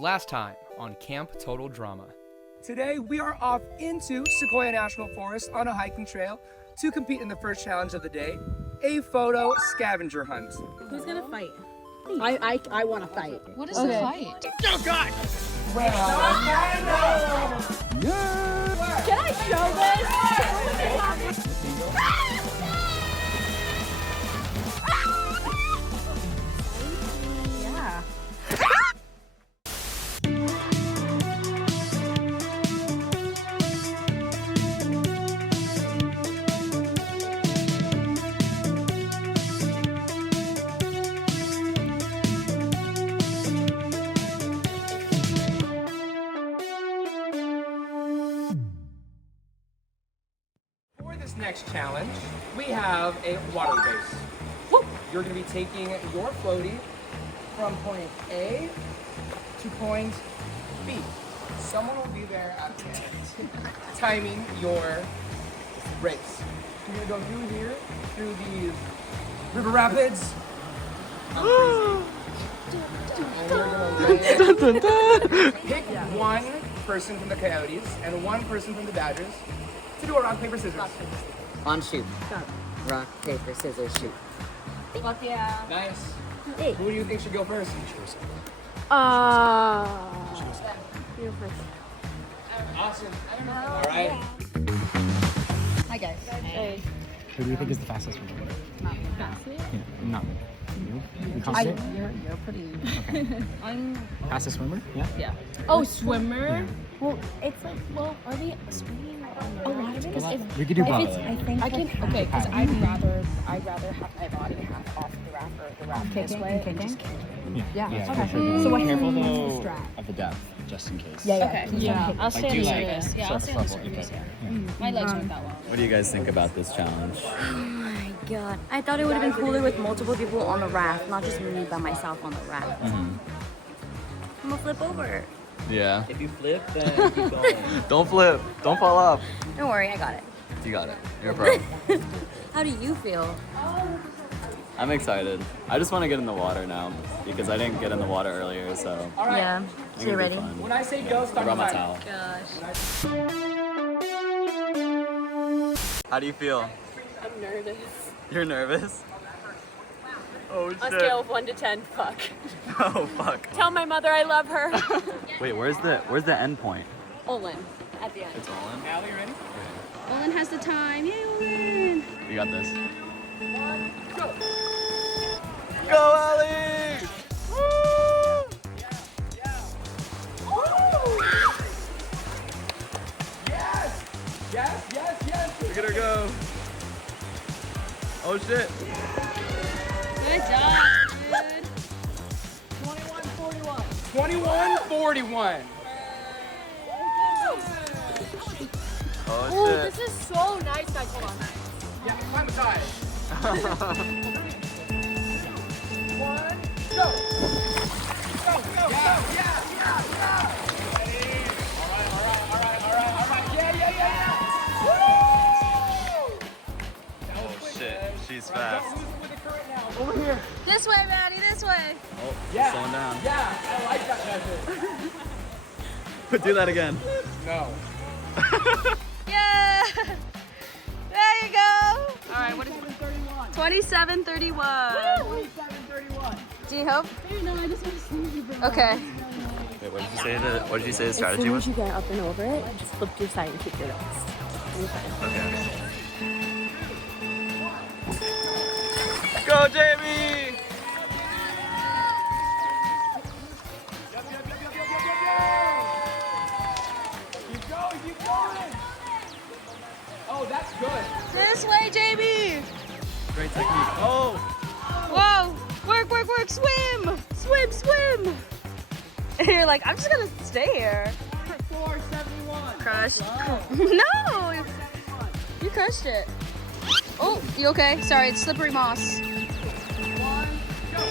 Last time on Camp Total Drama. Today we are off into Sequoia National Forest on a hiking trail to compete in the first challenge of the day, a photo scavenger hunt. Who's gonna fight? I want to fight. What is the fight? Oh God! Can I show this? Yeah. For this next challenge, we have a water race. Woo! You're going to be taking your floaty from point A to point B. Someone will be there at the end, timing your race. You're going to go through here, through these river rapids. I'm freezing. And you're going to pick one person from the Coyotes and one person from the Badgers to do a rock, paper, scissors. On shoot. Rock, paper, scissors, shoot. Fuck yeah. Nice. Hey. Who do you think should go first? You first. Awesome. All right. Hi guys. Hey. Who do you think is the fastest one? Fastest? Yeah, not you. You confident? You're pretty. I'm. Fastest swimmer? Yeah. Yeah. Oh, swimmer? Yeah. Well, it's like, well, are they swimming a lot of it? Because if We could do both. I think I can. Okay, because I'd rather have my body half off the raft or the raft this way. And just Yeah. Okay. For sure. So what Careful happens though is the strap? of the depth, just in case. Okay. Yeah. I'll stay on the do like surface. Yeah, I'll surface stay on the level, surface. okay. Yeah. My legs aren't that long. What do you guys think about this challenge? Oh my god. I thought it would have been cooler with multiple people on the raft, not just me by myself on the raft. I'm gonna flip over. Yeah. If you flip, then keep going. Don't flip. Don't fall off. Don't worry, I got it. You got it. You're a pro. How do you feel? I'm excited. I just want to get in the water now because I didn't get in the water earlier, so All right. Yeah. I So think you it'll be ready? fun. When I say go, I start brought my the towel. Gosh. How do you feel? I'm nervous. You're nervous? Oh shit. On a scale of 1 to 10, fuck. Oh fuck. Tell my mother I love her. Wait, where's the end point? Olin, at the end. It's Olin. Allie, you ready? Olin has the time. Yay, Olin! You got this. Go. Go, Ellie! Yes. Yes. Yes. Yes. Look at her go. Oh shit. Good job, dude. 21-41. Oh Oh, shit. this is so nice, guys. Hold on. Yeah, climb the side. 1, go. Go. Yeah. Ready? All right. Yeah. Oh shit. She's fast. Don't lose it with the current now. Over here. This way, Maddie, this way. Oh, Yeah. slowing down. Yeah, I like that method. Do that again. No. Yeah. There you go. All right, what is it? 27-31. 27-31. Do you hope? No, I just want to see you. Okay. Wait, what did you say the strategy was? you get up and over it, just flip to your side and keep your legs. Okay. Go, Jamie! Keep going. Oh, that's good. This way, JB. Great technique. Oh! Whoa. Work. Swim. And you're like, I'm just gonna stay here. 471. Crush. No. You crushed it. Oh, you okay? Sorry, it's slippery moss. 1, go.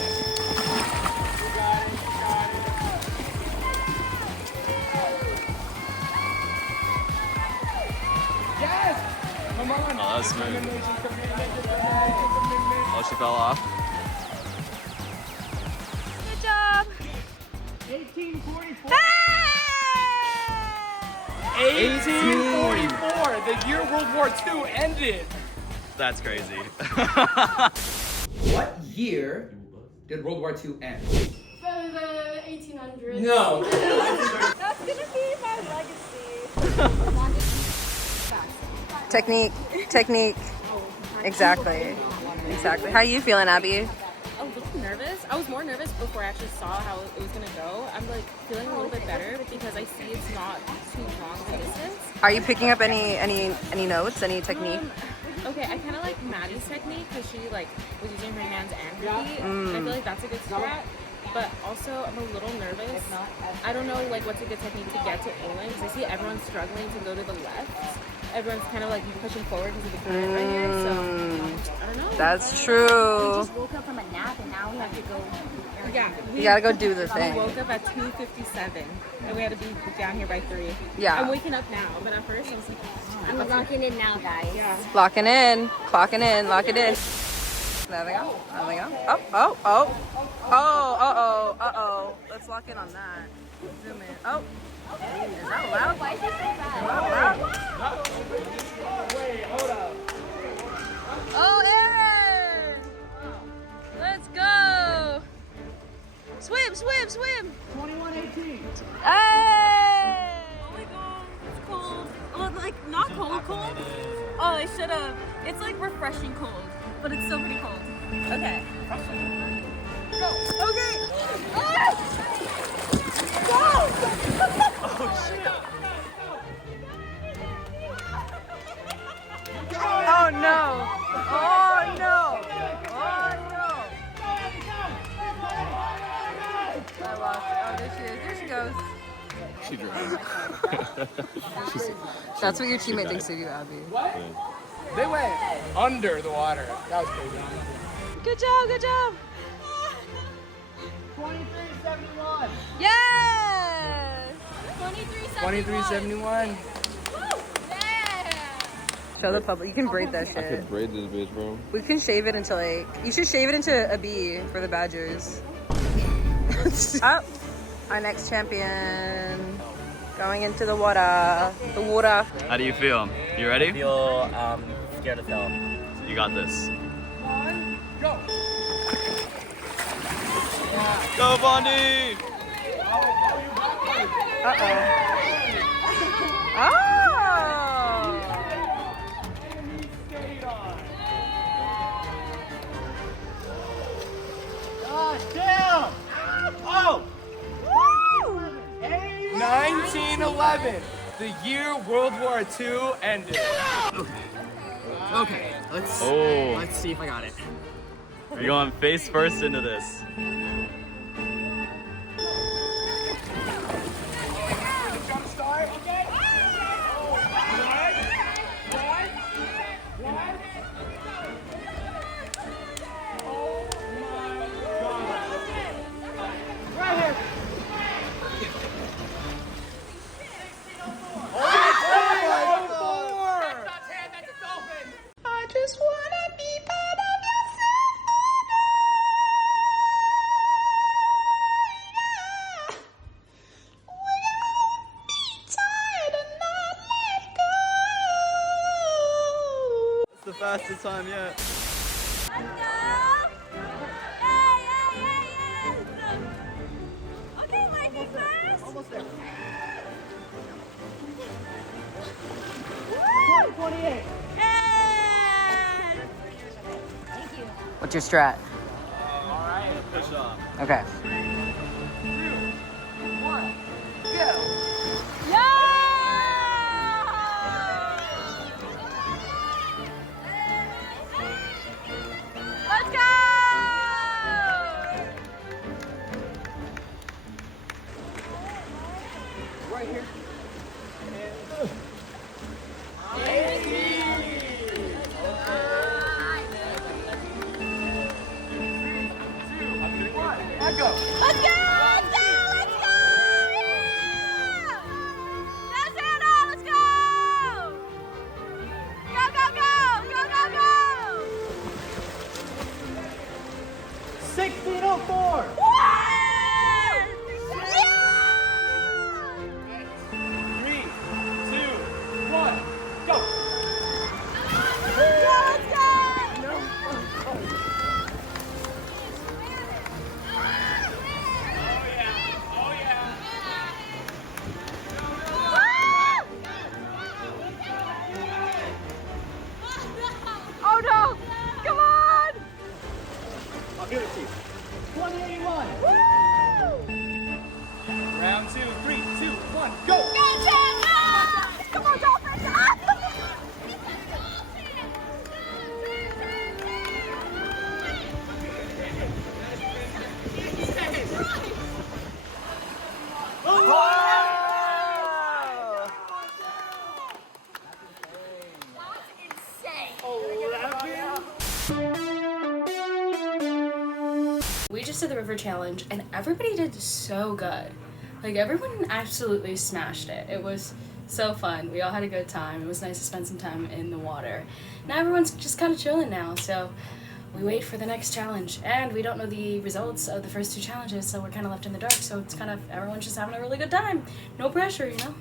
Come on. Oh, that's smooth. Oh, she fell off. Good job. 18-14. 1844, the year World War II ended. That's crazy. What year did World War II end? The 1800s. No. That's gonna be my legacy. Technique. Exactly. How you feeling, Abby? A little nervous. I was more nervous before I actually saw how it was gonna go. I'm like feeling a little bit better because I see it's not too long of a distance. Are you picking up any notes, any technique? Okay, I kind of like Maddie's technique because she like was using her hands and her feet. I feel like that's a good strat. But also, I'm a little nervous. I don't know like what's a good technique to get to Olin because I see everyone struggling to go to the left. Everyone's kind of like pushing forward because of the current right here. So I don't know. That's true. just woke up from a nap and now we have to go. Yeah, You gotta go do the we thing. woke up at 2:57 and we had to be down here by 3. Yeah. I'm waking up now, but at first I was like, I'm locking in now, guys. yeah. Locking in, clocking in, lock it in. There we go. Oh. Let's lock in on that. Zoom in. Oh. Is that loud? Why is it so fast? Wait, hold up. Oh, Aaron! Let's go! Swim! 21:18. Hey! Oh my god, it's cold. Oh, like not cold. Oh, I should have. It's like refreshing cold, but it's still pretty cold. Okay. Go. Okay. Oh no! Oh no! I lost it. Oh, there she is. There she goes. She drowned. That's what your teammate thinks of you, Abby. They went under the water. That was crazy. Good job! 23:71. Yes! 2371. Show the public. You can braid that shit. braid this bitch, bro. We can shave it into like. You should shave it into a B for the Badgers. Up, our next champion, going into the water. How do you feel? You ready? I feel scared as hell. You got this. Go. Go, Bondi! Damn! Oh! 1911, the year World War II ended. Okay, let's see if I got it. You're going face first into this. Jump start. Okay. It's the fastest time yet. Okay, lightning fast. Almost there. 28. What's your strat? Push off. Okay. Let's go! Let's go. Let's go! Let's go! Let's go! Yeah! That's Anna! Let's go! Go, go, go! Go, go, go! 16:04. What? Yeah! Go! Come on, dolphin! We just did the river challenge and everybody did so good. Like everyone absolutely smashed it. It was so fun. We all had a good time. It was nice to spend some time in the water. Now everyone's just kind of chilling now, so we wait for the next challenge. And we don't know the results of the first two challenges, so we're kind of left in the dark. So it's kind of, everyone's just having a really good time. No pressure, you know?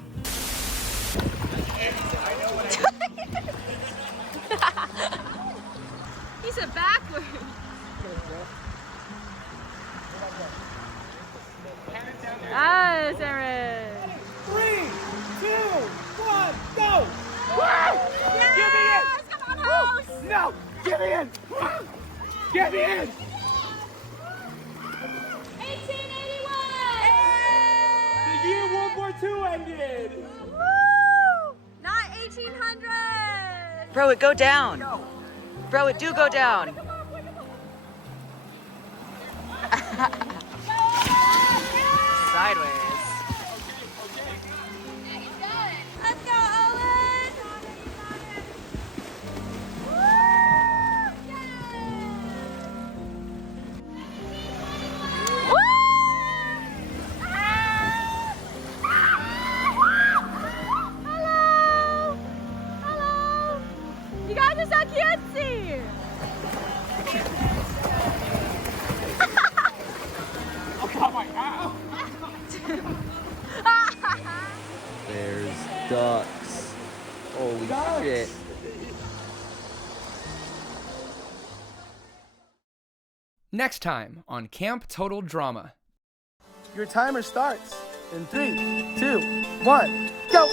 He said backwards. Yes, Aaron. 3, 2, 1, go! Yes! Give me in! Come on, host! No! Get me in! Get me in! 1881! The year World War II ended! Woo! Not 1800! Bro, it go down. Bro, it do go down. Sideways. Let's go, Owen! Hello! Hello! You guys are so cutesy! Oh, come on! Ow. There's ducks. Holy shit. Next time on Camp Total Drama. Your timer starts in 3, 2, 1, go!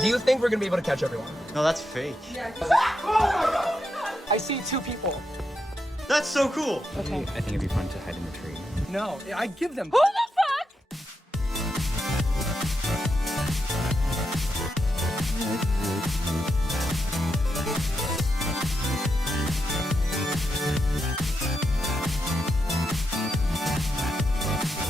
Do you think we're gonna be able to catch everyone? No, that's fake. I see 2 people. That's so cool. I think it'd be fun to hide in the tree. No, I give them. Who the